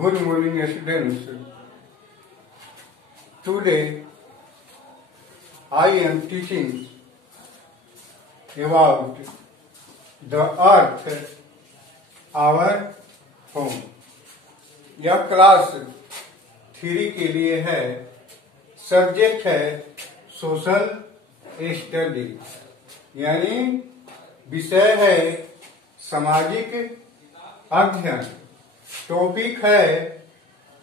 Good morning, students. Today, I am teaching about the earth, our home. यह class 3 के लिए है। Subject है सोशल स्टडी, यानी विषय है सामाजिक अध्ययन। टॉपिक है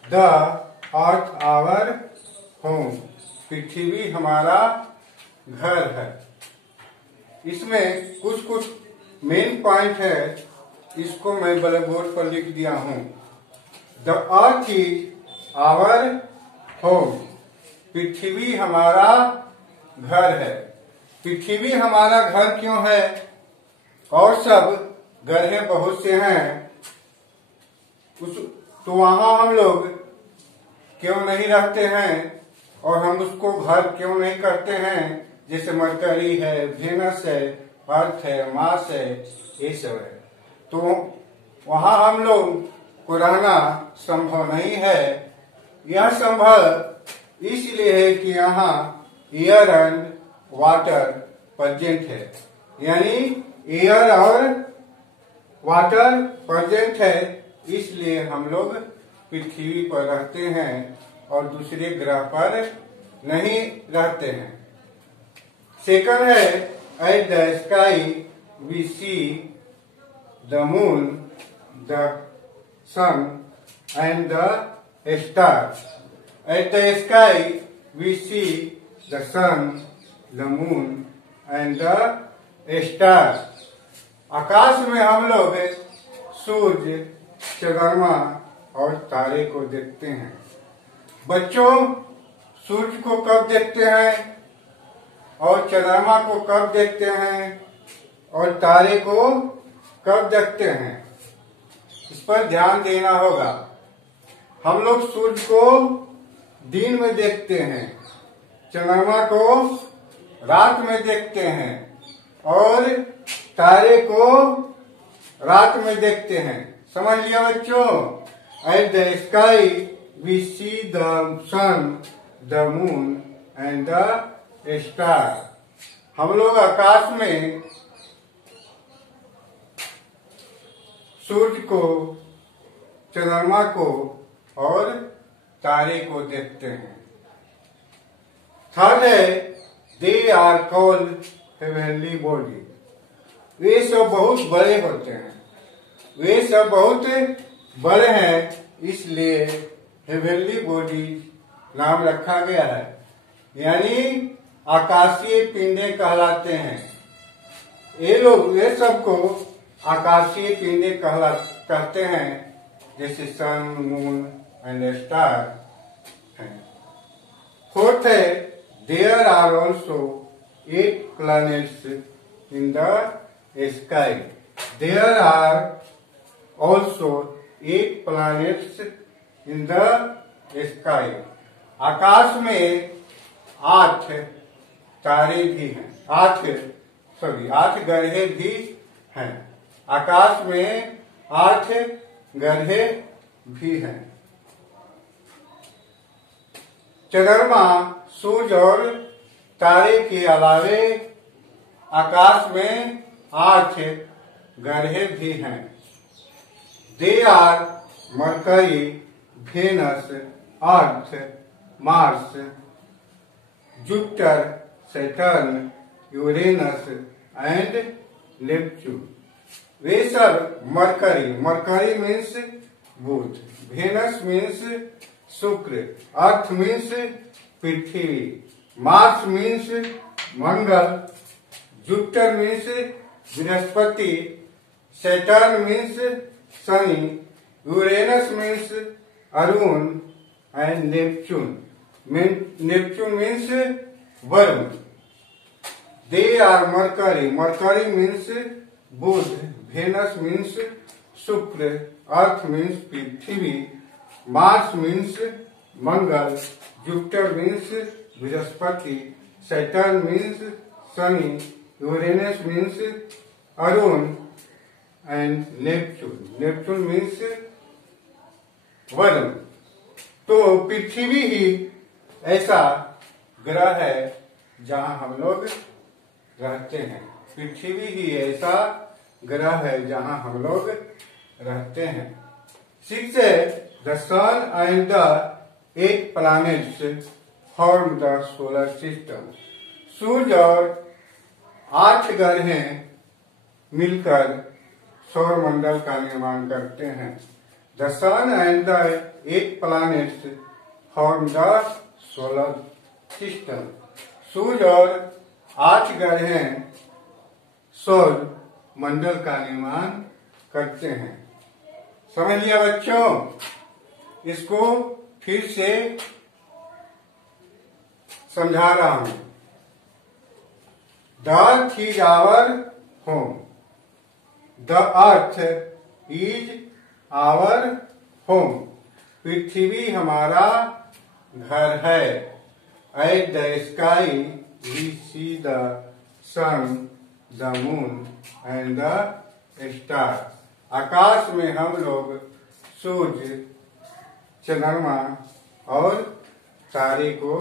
द अर्थ आवर होम, पृथ्वी हमारा घर है। इसमें कुछ मेन पॉइंट है, इसको मैं ब्लैक बोर्ड पर लिख दिया हूँ। The earth is our home, पृथ्वी हमारा घर है। पृथ्वी हमारा घर क्यों है? और सब ग्रह बहुत से हैं, तो वहां हम लोग क्यों नहीं रहते हैं और हम उसको घर क्यों नहीं करते हैं? जैसे मरकरी है, वेनस है, अर्थ है, मार्स है, ये सब है। तो वहां हम लोग को रहना संभव नहीं है। यह संभव इसलिए है कि यहाँ एयर एंड वाटर प्रेजेंट है, यानी एयर और वाटर प्रेजेंट है, इसलिए हम लोग पृथ्वी पर रहते हैं और दूसरे ग्रह पर नहीं रहते हैं। सेकंड है, at the sky we see the moon, the sun and the stars. At the sky we see the sun, the moon and the stars. आकाश में हम लोग सूर्य, चंद्रमा और तारे को देखते हैं। बच्चों, सूर्य को कब देखते हैं और चंद्रमा को कब देखते हैं और तारे को कब देखते हैं? इस पर ध्यान देना होगा। हम लोग सूर्य को दिन में देखते हैं, चंद्रमा को रात में देखते हैं और तारे को रात में देखते हैं। समझ लिया बच्चों? At the sky we see the sun, the moon and the star. हम लोग आकाश में सूर्य को, चंद्रमा को और तारे को देखते हैं। थर्ड है, they are called heavenly body. वे सब बहुत बड़े होते हैं, वे सब बहुत बड़े हैं, इसलिए हेवनली बॉडी नाम रखा गया है, यानी आकाशीय पिंडे कहलाते हैं। ये सबको आकाशीय पिंडे कहते हैं, जैसे सन, मून एंड स्टार हैं। फोर्थ है, there are also 8 planets in the sky. There आर also 8 planets in the sky। आकाश में 8 तारे भी हैं, 8 ग्रह भी हैं। आकाश में 8 ग्रह भी हैं। चंद्रमा, सूर्य और तारे के अलावे आकाश में 8 ग्रह भी हैं। They are Mercury, Venus, Earth, Mars, Jupiter, Saturn, Uranus and Neptune। वे सब मरकरी मीन्स बुध, वेनस मीन्स शुक्र, अर्थ मीन्स पृथ्वी, मार्स मीन्स मंगल, जुपिटर मीन्स बृहस्पति, सैटर्न मीन्स शनि, यूरेनस मीन्स अरुण एंड नेपच्यून मीन्स वरुण। दे आर मरकरी मीन्स बुध, वेनस मीन्स शुक्र, अर्थ मीन्स पृथ्वी, मार्स मीन्स मंगल, जुपिटर मीन्स बृहस्पति, सैटर्न मीन्स शनि, यूरेनस मीन्स अरुण and Neptune. Neptune means वरुण। तो पृथ्वी ही ऐसा ग्रह है जहां हम लोग रहते हैं। पृथ्वी ही ऐसा ग्रह है जहां हम लोग रहते हैं। 6 the sun and the 8 planets form the solar system. सूर्य और 8 ग्रहें मिलकर सौरमंडल का निर्माण करते हैं। The sun and the 8 planets form the solar system. सूर्य और 8 ग्रहें सौर मंडल का निर्माण करते हैं। समझ लिया बच्चों? इसको फिर से समझा रहा हूं। The earth is our home. The earth is our home. पृथ्वी हमारा घर है। At the sky we see the sun the moon and the star. आकाश में हम लोग सूर्य, चंद्रमा और तारे को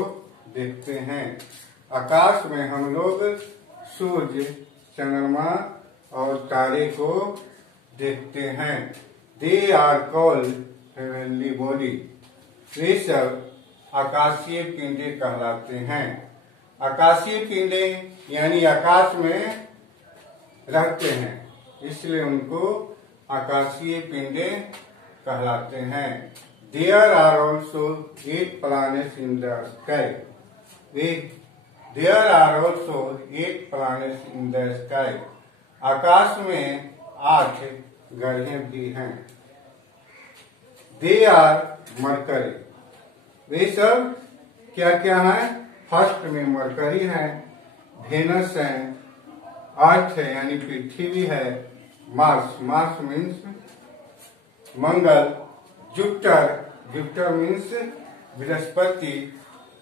देखते हैं। आकाश में हम लोग सूर्य, चंद्रमा और तारे को देखते हैं। They are called heavenly body. वे सब आकाशीय पिंडे कहलाते हैं। आकाशीय पिंडे यानी आकाश में रहते हैं, इसलिए उनको आकाशीय पिंडे कहलाते हैं। There are also 8 planets in the sky. There are also 8 planets in the sky. आकाश में 8 ग्रहें भी हैं। They are mercury. वे सब क्या क्या हैं? फर्स्ट में मरकरी है, वेनस है, अर्थ है यानी पृथ्वी है, मार्स, मार्स मीन्स मंगल, जुपिटर, जुपिटर मीन्स बृहस्पति,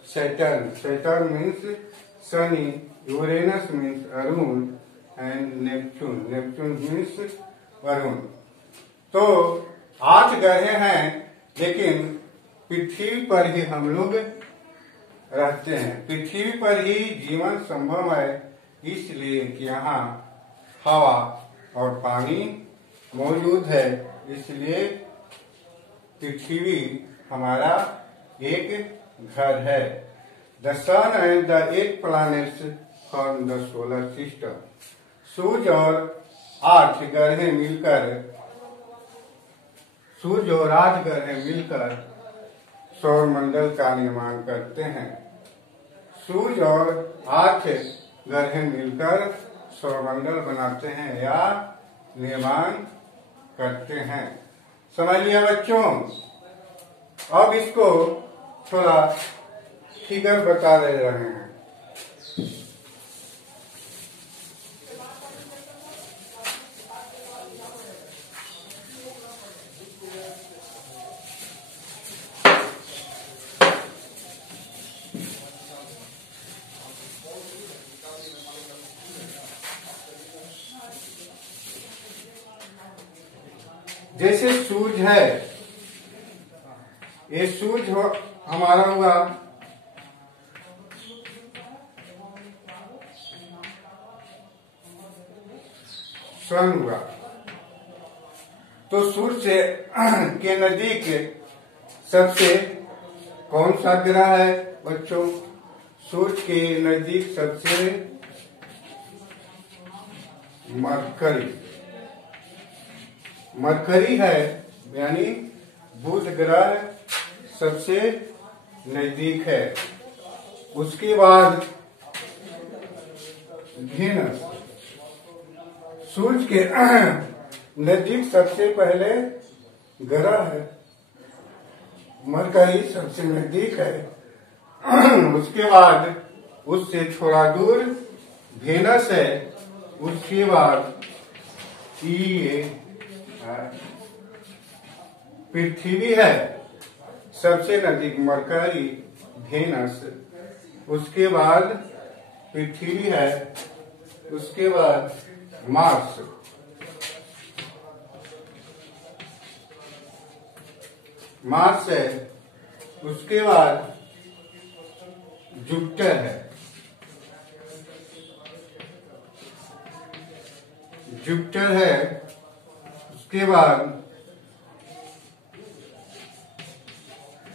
सैटर्न, सैटर्न मीन्स शनि, यूरेनस मीन्स अरुण and Neptune, Neptune means Varun. तो 8 ग्रह हैं, लेकिन पृथ्वी पर ही हम लोग रहते हैं। पृथ्वी पर ही जीवन संभव है, इसलिए कि यहाँ हवा और पानी मौजूद है, इसलिए पृथ्वी हमारा एक घर है। The sun and the 8 planets form the solar system. सूर्य और 8 ग्रह मिलकर सौरमंडल का निर्माण करते हैं। सूर्य और 8 ग्रह मिलकर सौरमंडल बनाते हैं या निर्माण करते हैं। समझ लिया बच्चों? अब इसको थोड़ा फिगर बता दे रहे हैं। जैसे सूर्य है, ये सूर्य हमारा हुआ, सन हुआ। तो सूर्य से के नजदीक सबसे कौन सा ग्रह है बच्चों? सूर्य के नजदीक सबसे मरकरी है, यानी बुध ग्रह सबसे नजदीक है। उसके बाद वेनस। सूर्य के नजदीक सबसे पहले ग्रह है, मरकरी सबसे नजदीक है। उसके बाद उससे थोड़ा दूर वेनस है। उसके बाद पृथ्वी है, सबसे नजदीक मरकरी, वेनस, उसके बाद पृथ्वी है, उसके बाद मार्स। मार्स है, उसके बाद जुपिटर है, जुपिटर है, उसके बाद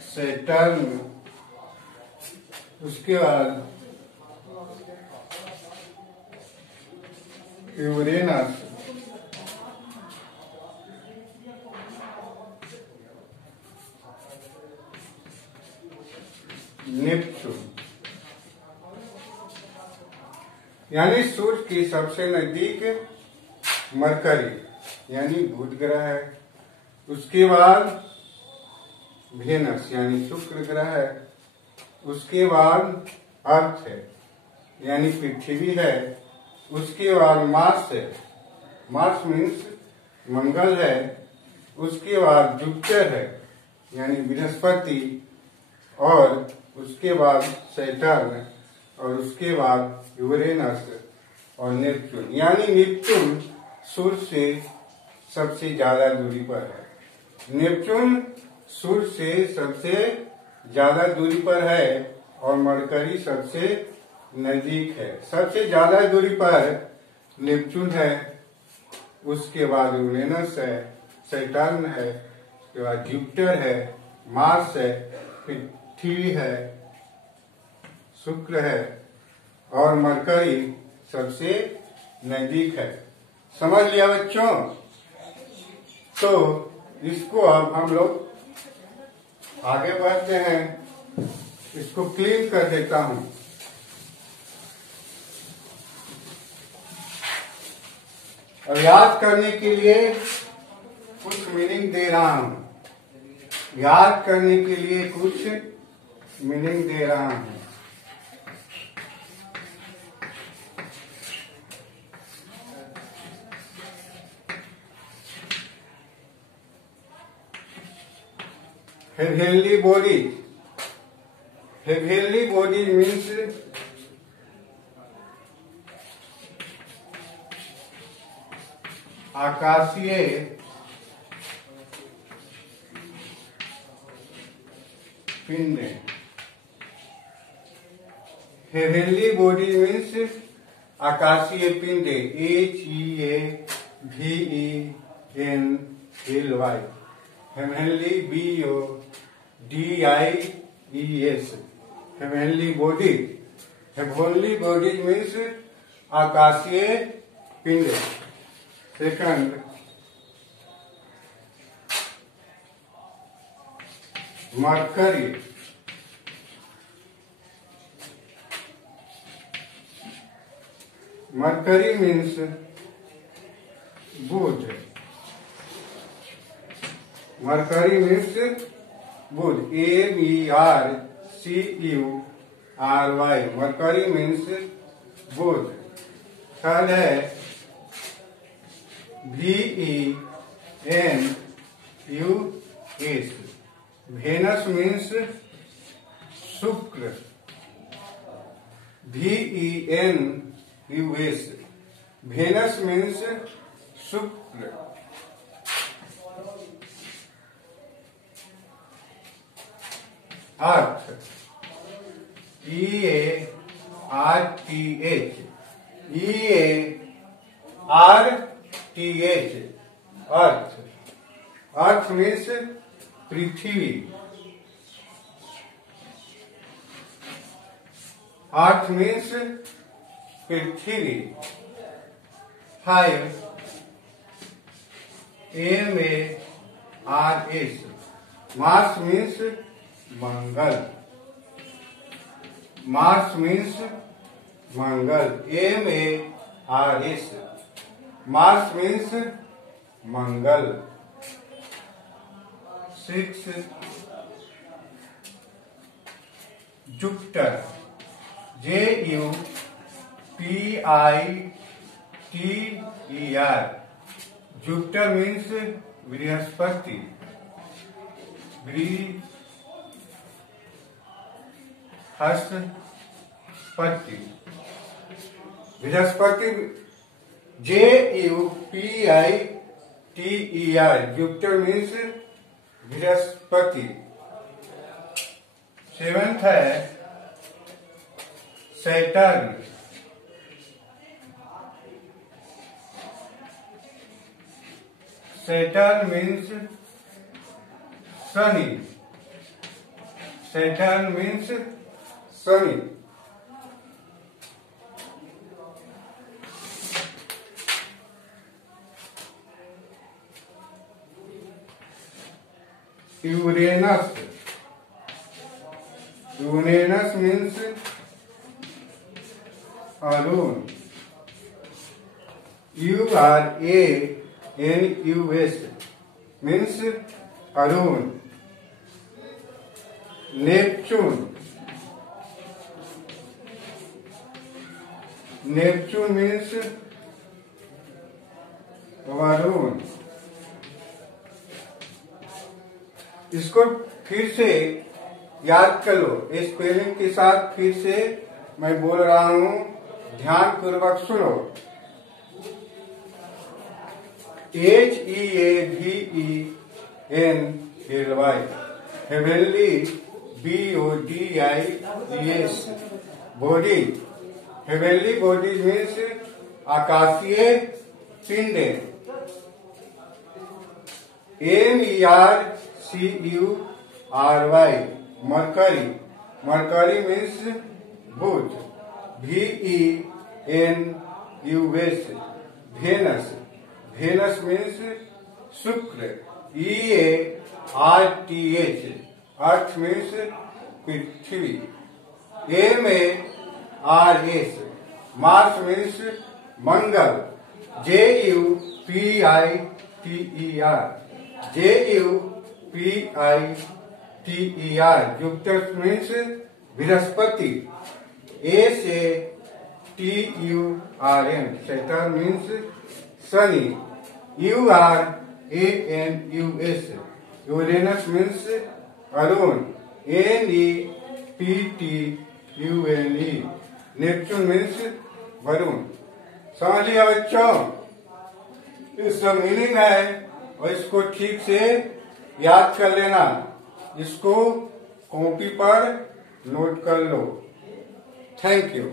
सैटर्न, उसके बाद यूरेनस, नेपच्यून। यानी सूर्य की सबसे नजदीक मरकरी यानी बुध ग्रह है, उसके बाद वेनस यानी शुक्र ग्रह है, उसके बाद अर्थ है यानी पृथ्वी है, उसके बाद मार्स है, मार्स मीन्स मंगल है, उसके बाद जुपिटर है यानी बृहस्पति, और उसके बाद सैटर्न, और उसके बाद यूरेनस और नेपच्यून। यानी नेपच्यून सूर्य से सबसे ज्यादा दूरी पर है, नेपच्यून सूर्य से सबसे ज्यादा दूरी पर है, और मरकरी सबसे नजदीक है। सबसे ज्यादा दूरी पर नेपच्यून है, उसके बाद यूरेनस है, सैटर्न है, उसके बाद जुपिटर है, मार्स है, पृथ्वी है, शुक्र है, और मरकरी सबसे नजदीक है। समझ लिया बच्चों? तो इसको अब हम लोग आगे बढ़ते हैं, इसको क्लीन कर देता हूं। अब याद करने के लिए कुछ मीनिंग दे रहा हूं, याद करने के लिए कुछ मीनिंग दे रहा हूं। Heavenly body. Heavenly body means आकाशीय पिंड। Heavenly body means आकाशीय पिंड, HEAVENLY, Heavenly BODIES, Heavenly body. Heavenly body means आकाशीय पिंड। सेकंड, मरकरी, मरकरी मीन्स बुध, मरकरी मीन्स बुध, MERCURY, मरकरी मीन्स बुध। थर्ड है VENUS, वेनस मीन्स शुक्र, VENUS, वेनस मीन्स शुक्र। अर्थ, EARTH, EARTH, अर्थ, अर्थ means पृथ्वी, अर्थ means पृथ्वी। 5 MARS, Mars means मंगल, Mars means मंगल, MARS, Mars means मंगल। 6 Jupiter, JUPITER, Jupiter means Brihaspati, Brihaspati, Brihaspati, JUPITER, Jupiter means Brihaspati. Brihaspati. 7th है Saturn. Saturn means Shani. Saturn means शनि। Uranus. Uranus means Arun. URANUS means Arun. Neptune. Neptune means Varun. इसको फिर से याद कर लो, spelling के साथ फिर से मैं बोल रहा हूं, ध्यान पूर्वक सुनो। HEAVENLY, heavenly, BODIES, body. Heavenly body means आकाशीय पिंड। MERCURY, Mercury. मरकरी मीन्स बुध। VENUS, Venus. वेनस मीन्स शुक्र। EARTH, अर्थ मीन्स पृथ्वी। MARS, मार्स मीन्स मंगल। JUPITER, JUPITER, जुपिटर मीन्स बृहस्पति। SATURN, सैटर्न मीन्स शनि। URANUS, यूरेनस मीन्स अरुण। NEPTUNE, Neptune means वरुण। समझ लिया बच्चों? इसका मीनिंग है और इसको ठीक से याद कर लेना। इसको कॉपी पर नोट कर लो। Thank you.